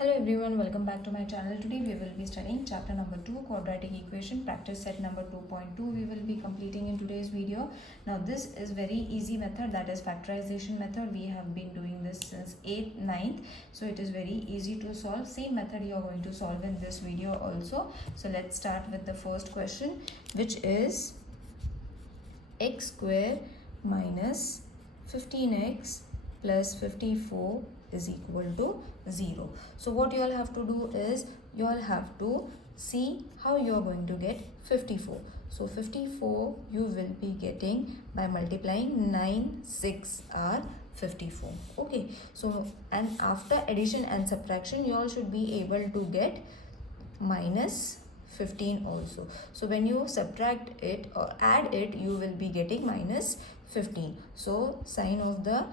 Hello everyone, welcome back to my channel. Today we will be studying chapter number 2, Quadratic Equation, practice set number 2.2. We will be completing in today's video. Now this is very easy method, that is factorization method. We have been doing this since 8th, 9th. So it is very easy to solve. Same method you are going to solve in this video also. So let's start with the first question, which is x square minus 15x plus 54 is equal to 0. So what you all have to do is you all have to see how you are going to get 54. So 54 you will be getting by multiplying 9, 6 are 54. Okay, so and after addition and subtraction you all should be able to get minus 15 also. So when you subtract it or add it, you will be getting minus 15. So sign of the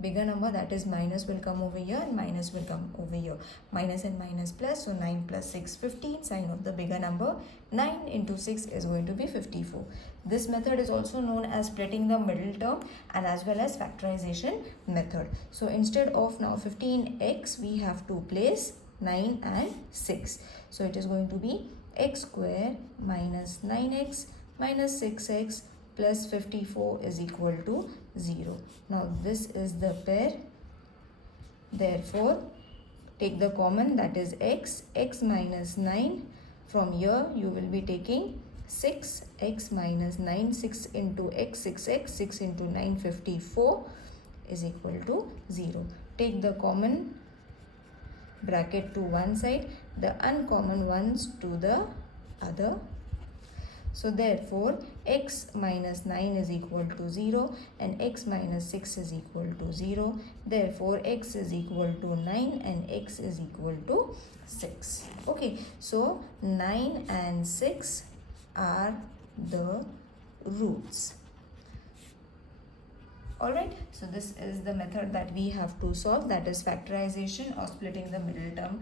bigger number, that is minus, will come over here and minus will come over here. Minus and minus plus, so 9 plus 6, 15. Sign of the bigger number, 9 into 6 is going to be 54. This method is also known as splitting the middle term and as well as factorization method. So instead of now 15x, we have to place 9 and 6. So it is going to be x square minus 9x minus 6x plus 54 is equal to 0. Now this is the pair. Therefore, take the common, that is x minus 9. From here, you will be taking 6, x minus 9, 6 into x, 6x, 6 into 9, 54 is equal to 0. Take the common bracket to one side, the uncommon ones to the other. So therefore, x minus 9 is equal to 0 and x minus 6 is equal to 0. Therefore, x is equal to 9 and x is equal to 6. Okay, so 9 and 6 are the roots. Alright, so this is the method that we have to solve, that is factorization or splitting the middle term.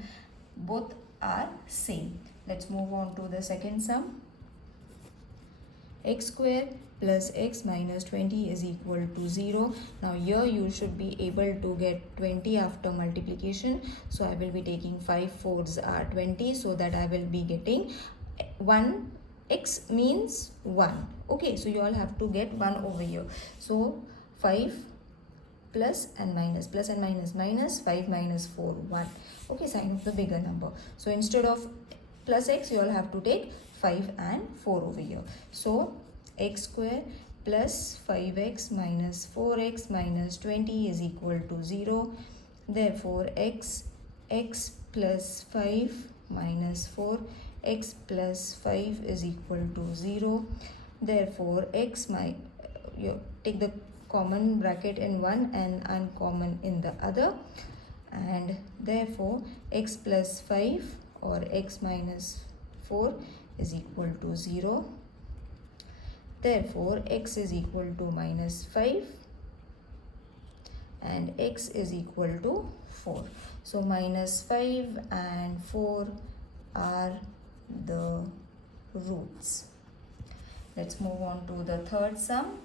Both are same. Let's move on to the second sum. X square plus x minus 20 is equal to 0. Now here you should be able to get 20 after multiplication. So I will be taking 5 fours are 20, so that I will be getting 1. X means 1. Okay, so you all have to get 1 over here. So 5 plus and minus, plus and minus, minus 5 minus 4, 1. Okay, sign of the bigger number. So instead of plus x, you all have to take 5 and 4 over here. So x square plus 5x minus 4x minus 20 is equal to 0. Therefore, x plus 5 minus 4, x plus 5 is equal to 0. Therefore, you take the common bracket in one and uncommon in the other, and therefore x plus 5 or x minus 4 is equal to 0. Therefore, x is equal to minus 5 and x is equal to 4. So minus 5 and 4 are the roots. Let's move on to the third sum.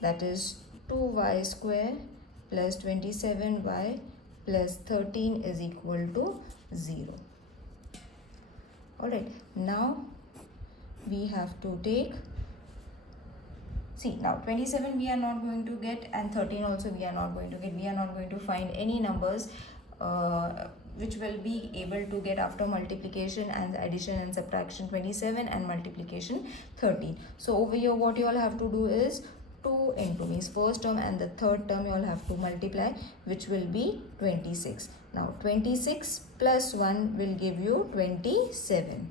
That is 2y square plus 27y plus 13 is equal to 0. Alright, now we have to take, see now 27 we are not going to get and 13 also we are not going to get. We are not going to find any numbers which will be able to get after multiplication and addition and subtraction, 27 and multiplication 13. So over here what you all have to do is 2 into means first term and the third term you all have to multiply, which will be 26. Now 26 plus 1 will give you 27.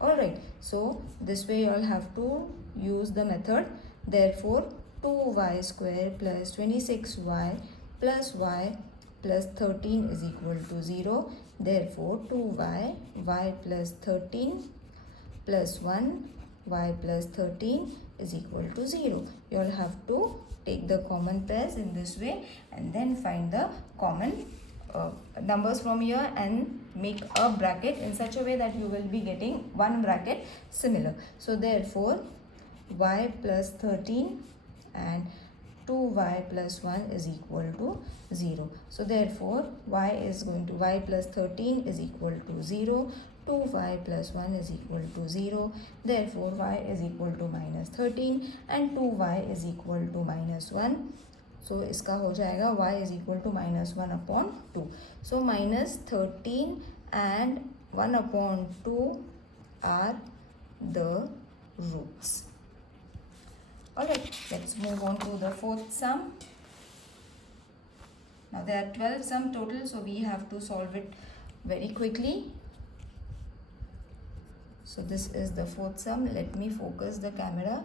Alright, so this way you all have to use the method. Therefore 2y square plus 26y plus y plus 13 is equal to 0. Therefore 2y, y plus 13 plus 1, y plus 13 is equal to 0. You all have to take the common pairs in this way and then find the common numbers from here and make a bracket in such a way that you will be getting one bracket similar. So therefore y plus 13 and 2y plus 1 is equal to 0. So therefore y plus 13 is equal to 0. 2y plus 1 is equal to 0. Therefore y is equal to minus 13 and 2y is equal to minus 1. So इसका हो जाएगा y is equal to minus 1 upon 2. So minus 13 and 1 upon 2 are the roots. Alright, let's move on to the fourth sum. Now there are 12 sum total, so we have to solve it very quickly. So this is the fourth sum. Let me focus the camera.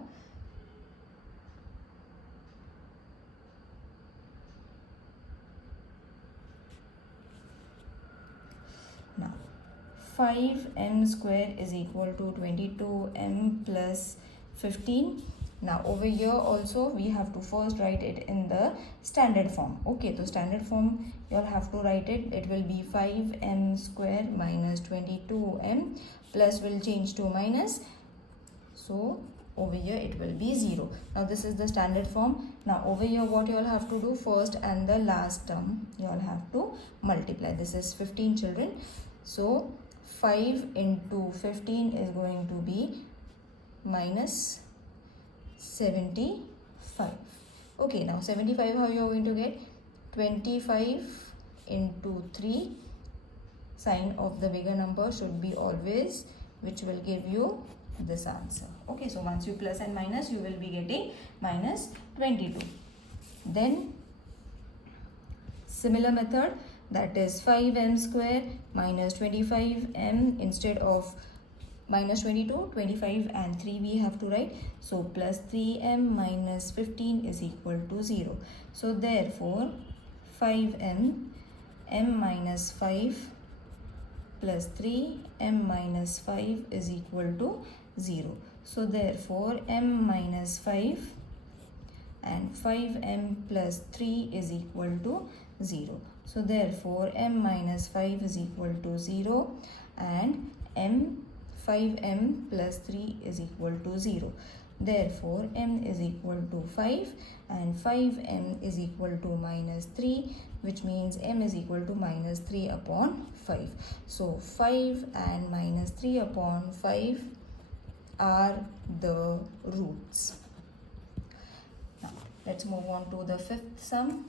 Now 5m square is equal to 22m plus 15. Now over here also we have to first write it in the standard form. Okay, so standard form you all have to write it. It will be 5m square minus 22m, plus will change to minus. So over here it will be 0. Now this is the standard form. Now over here what you all have to do, first and the last term you all have to multiply. This is 15 children. So 5 into 15 is going to be minus 75. Okay, now 75 how you are going to get? 25 into 3. Sign of the bigger number should be always, which will give you this answer. Okay, so once you plus and minus, you will be getting minus 22. Then similar method, that is 5m square minus 25m, instead of minus 22, 25 and 3 we have to write. So plus 3m minus 15 is equal to 0. So therefore 5m, m minus 5 plus 3 m minus 5 is equal to 0. So therefore m minus 5 and 5m plus 3 is equal to 0. So therefore m minus 5 is equal to 0 and 5m plus 3 is equal to 0. Therefore m is equal to 5 and 5m is equal to minus 3, which means m is equal to minus 3 upon 5. So 5 and minus 3 upon 5 are the roots. Now let's move on to the fifth sum.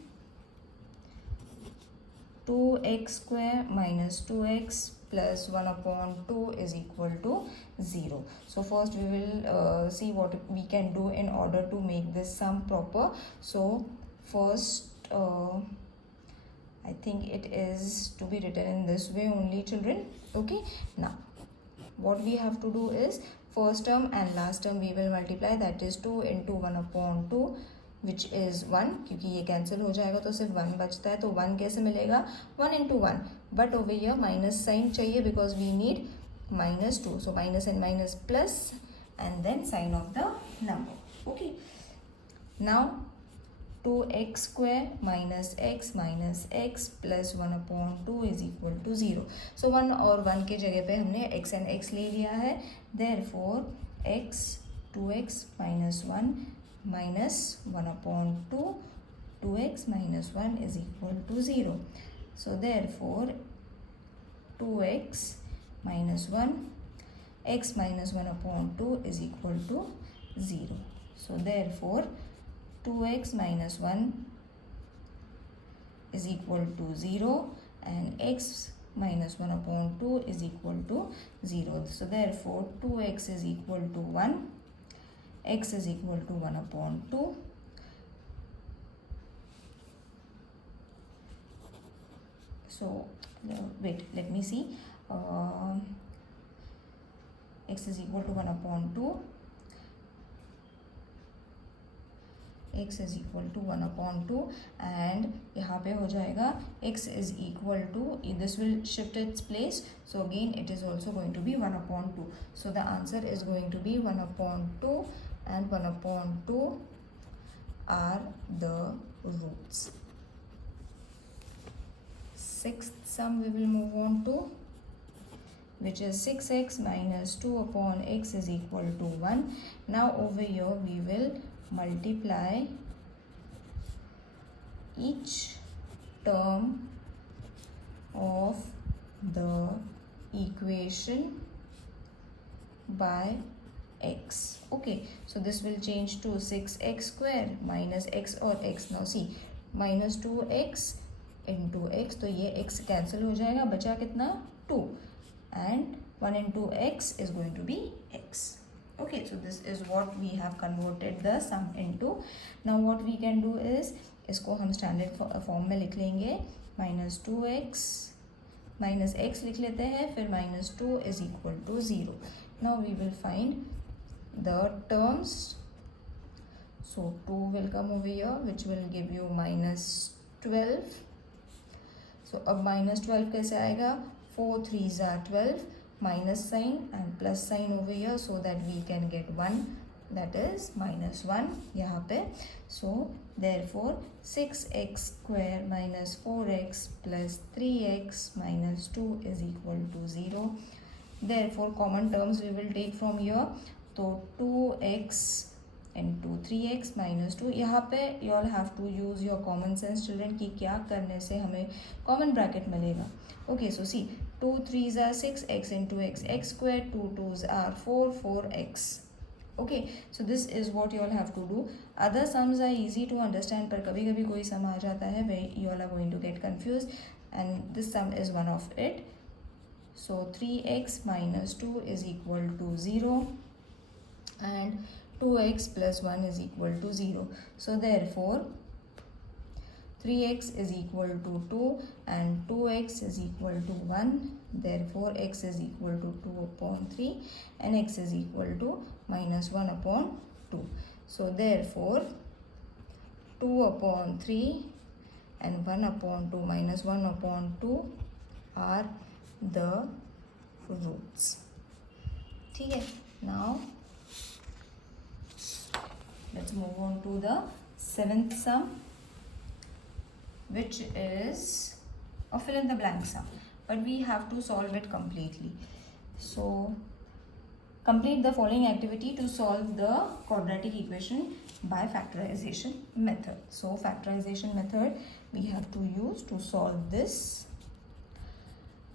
2x square minus 2x plus 1 upon 2 is equal to 0. So first we will see what we can do in order to make this sum proper. So first I think it is to be written in this way only, children. Okay, now what we have to do is first term and last term we will multiply, that is 2 into 1 upon 2, which is 1, क्योंकि ये cancel हो जाएगा तो सिर्फ 1 बचता है. तो 1 कैसे मिलेगा? 1 into 1, but over here minus sign चाहिए because we need minus 2. So minus and minus plus and then sign of the number. Okay, now 2x square minus x plus 1 upon 2 is equal to 0. So 1 और 1 के जगह पे हमने x and x ले लिया है. Therefore x 2x minus 1 minus 1 upon 2, 2x minus 1 is equal to 0. So therefore 2x minus 1, x minus 1 upon 2 is equal to 0. So therefore 2x minus 1 is equal to 0 and x minus 1 upon 2 is equal to 0. So therefore 2x is equal to 1, x is equal to 1 upon 2. So wait, let me see. X is equal to 1 upon 2. X is equal to 1 upon 2 and यहाँ पे हो जाएगा x is equal to, this will shift its place, so again it is also going to be 1 upon 2. So the answer is going to be 1 upon 2 and 1 upon 2 are the roots. Sixth sum we will move on to, which is 6x minus 2 upon x is equal to 1. Now over here we will multiply each term of the equation by x. Okay, so this will change to 6x square minus x or x. Now see, minus 2x into x, तो ये x cancel हो जाएगा, बचा कितना 2, and 1 into x is going to be x. Okay, so this is what we have converted the sum into. Now what we can do is, इसको हम standard form में लिख लेंगे, minus 2x minus x लिख लेते हैं, फिर minus 2 is equal to 0. Now we will find the terms. So 2 will come over here, which will give you minus 12. So अब minus 12 कैसे आएगा, 4 3s are 12, minus sign and plus sign over here, so that we can get 1, that is minus 1 यहाँ पे. So therefore 6x square minus 4x plus 3x minus 2 is equal to 0. Therefore common terms we will take from here. So 2x into 3x minus 2. यहाँ पे you all have to use your common sense children कि क्या करने से हमें common bracket मिलेगा. Okay, so see, 2 3s are 6, x into x, x square, 2 2s are 4, 4x. Okay, so this is what you all have to do. Other sums are easy to understand, पर कभी कभी कोई sum आ जाता है where you all are going to get confused, and this sum is one of it. So 3x minus 2 is equal to 0, and 2x plus 1 is equal to 0. So therefore 3x is equal to 2 and 2x is equal to 1. Therefore x is equal to 2 upon 3 and x is equal to minus 1 upon 2. So therefore 2 upon 3 and 1 upon 2 minus 1 upon 2 are the roots. Okay, now let's move on to the 7th sum, which is a fill in the blank sum, but we have to solve it completely. So complete the following activity to solve the quadratic equation by factorization method. So factorization method we have to use to solve this.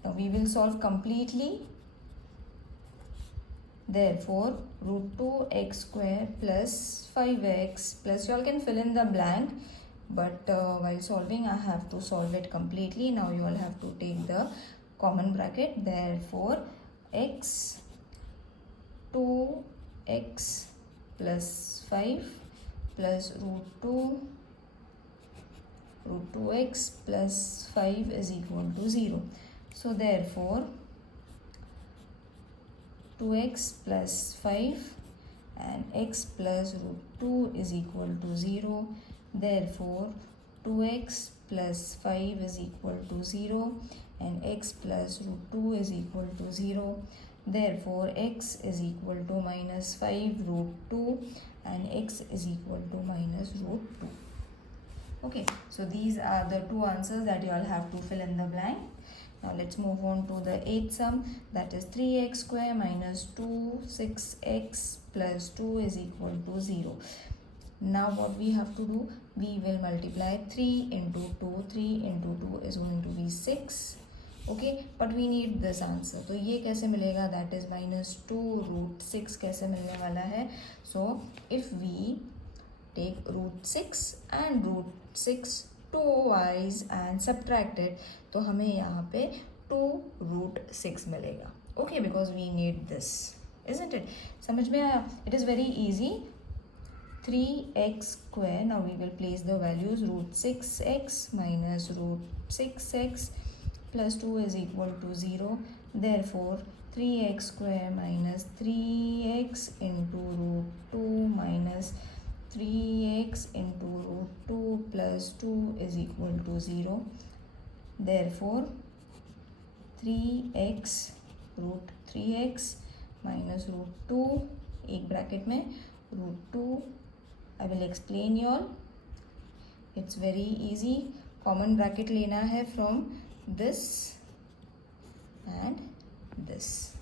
Now we will solve completely. Therefore root 2x square plus 5x plus, you all can fill in the blank, but while solving I have to solve it completely. Now you all have to take the common bracket. Therefore x 2x plus 5 plus root 2x plus 5 is equal to 0. So therefore 2x plus 5 and x plus root 2 is equal to 0. Therefore 2x plus 5 is equal to 0 and x plus root 2 is equal to 0. Therefore x is equal to minus 5 root 2 and x is equal to minus root 2. Okay, so these are the two answers that you all have to fill in the blank. Now let's move on to the 8th sum, that is 3x square minus 6x plus 2 is equal to 0. Now what we have to do, we will multiply 3 into 2. 3 into 2 is going to be 6. Okay, but we need this answer. तो ये कैसे मिलेगा, that is minus 2 root 6 कैसे मिलने वाला है. So if we take root 6 and root 6 twice and subtract it, तो हमें यहाँ पे 2 root 6 मिलेगा. Okay, because we need this, isn't it? समझ में आया? It is very easy. 3x square, now we will place the values. Root 6x minus root 6x plus 2 is equal to 0. Therefore 3x square minus 3x into root 2 minus 3x into root 2 plus 2 is equal to 0. Therefore 3x root 3x minus root 2, एक bracket में root 2. I will explain you all. It's very easy. Common bracket लेना है from this and this.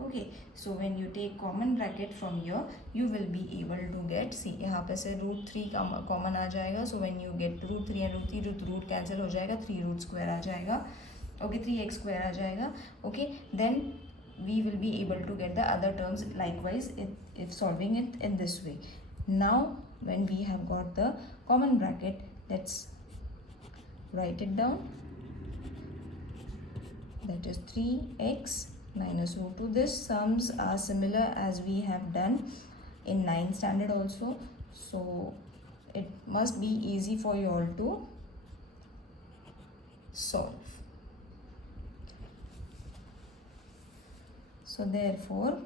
Okay, so when you take common bracket from here, you will be able to get, see यहाँ पे से √3 common आ जाएगा. So when you get √3 and √3, root cancel हो जाएगा, 3 root square आ जाएगा. Okay, 3x square आ जाएगा. Okay, then we will be able to get the other terms likewise if solving it in this way. Now when we have got the common bracket, let's write it down. That is 3x minus √2. This sums are similar as we have done in 9th standard also, so it must be easy for you all to solve. So therefore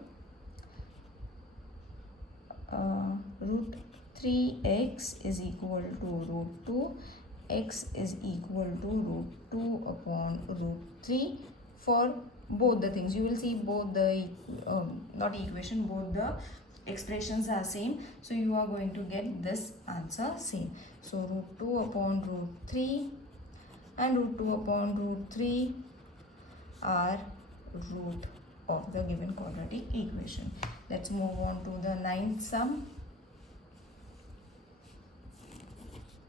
√3x is equal to √2, x is equal to √2 upon √3. For both the things, you will see both the not equation, both the expressions are same, so you are going to get this answer same. So √2 upon √3 and √2 upon √3 are root of the given quadratic equation. Let's move on to the 9th sum.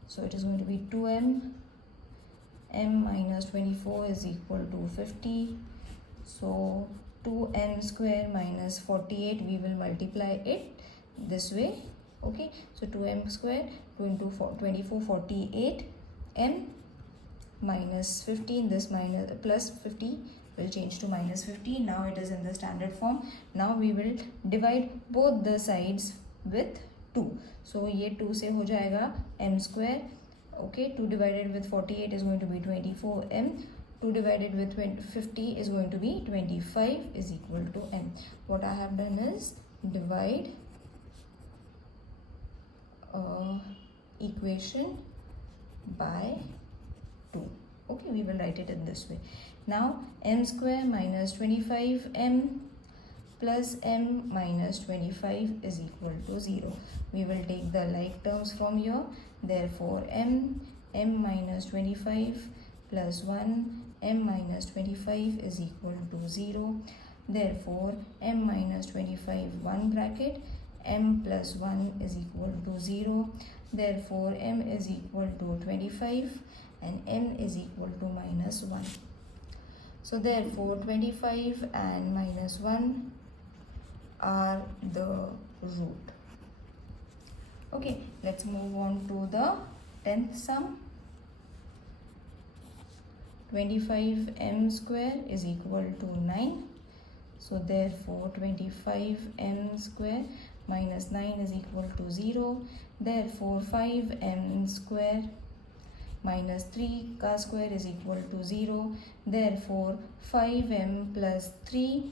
So it is going to be 2m. m minus 24 is equal to 50. So 2m square minus 48, we will multiply it this way. Okay, so 2m square, 2 into 24, 48. m minus 15, this minus plus 50 will change to minus 50. Now it is in the standard form. Now we will divide both the sides with 2. So ये 2 से हो जाएगा m square. Okay, 2 divided with 48 is going to be 24m. 2 divided with 50 is going to be 25 is equal to m. What I have done is divide equation by 2. Okay, we will write it in this way. Now m square minus 25m plus m minus 25 is equal to 0. We will take the like terms from here. Therefore m minus 25 plus 1 m minus 25 is equal to 0. Therefore m minus 25 one bracket, m plus 1 is equal to 0. Therefore m is equal to 25 and m is equal to minus 1. So therefore 25 and minus 1 are the root. Okay, let's move on to the 10th sum. 25m square is equal to 9. So therefore 25m square minus 9 is equal to 0. Therefore 5m square minus 3 का square is equal to 0. Therefore 5m plus 3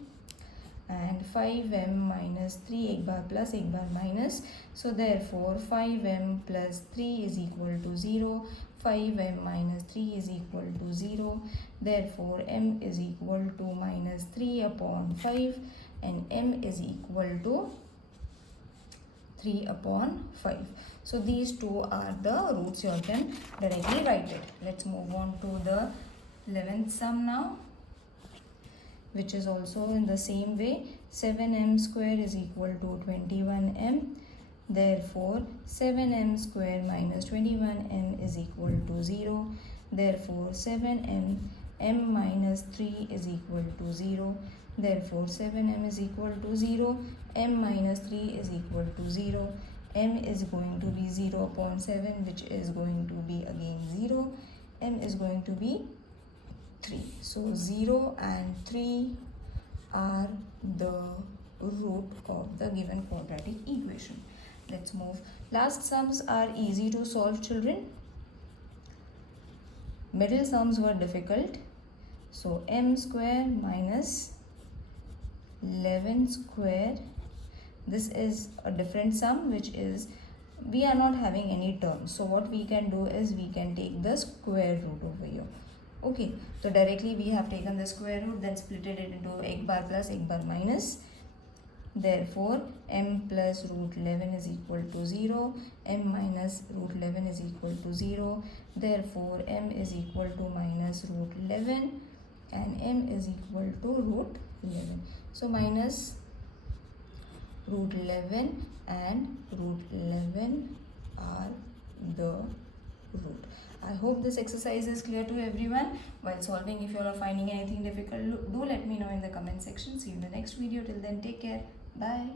and 5m minus 3, एक बार plus एक बार minus. So therefore 5m plus 3 is equal to 0. 5m minus 3 is equal to 0. Therefore m is equal to minus 3 upon 5 and m is equal to 3 upon 5. So these two are the roots. You can directly write it. Let's move on to the 11th sum now, which is also in the same way. 7m square is equal to 21m. Therefore 7m square minus 21m is equal to 0. Therefore 7m m minus 3 is equal to 0. Therefore 7m is equal to 0. m minus 3 is equal to 0. m is going to be 0 upon 7, which is going to be again 0. m is going to be 3. So 0 and 3 are the root of the given quadratic equation. Let's move. Last sums are easy to solve, children. Middle sums were difficult. So m square minus 11 square. This is a different sum, which is we are not having any terms. So what we can do is we can take the square root over here. Okay, so directly we have taken the square root, then split it into ek bar plus ek bar minus. Therefore m plus root 11 is equal to 0. m minus root 11 is equal to 0. Therefore m is equal to minus root 11. and m is equal to root 11. So minus root 11 and root 11 are the root. I hope this exercise is clear to everyone. While solving, if you all are finding anything difficult, do let me know in the comment section. See you in the next video. Till then, take care. Bye.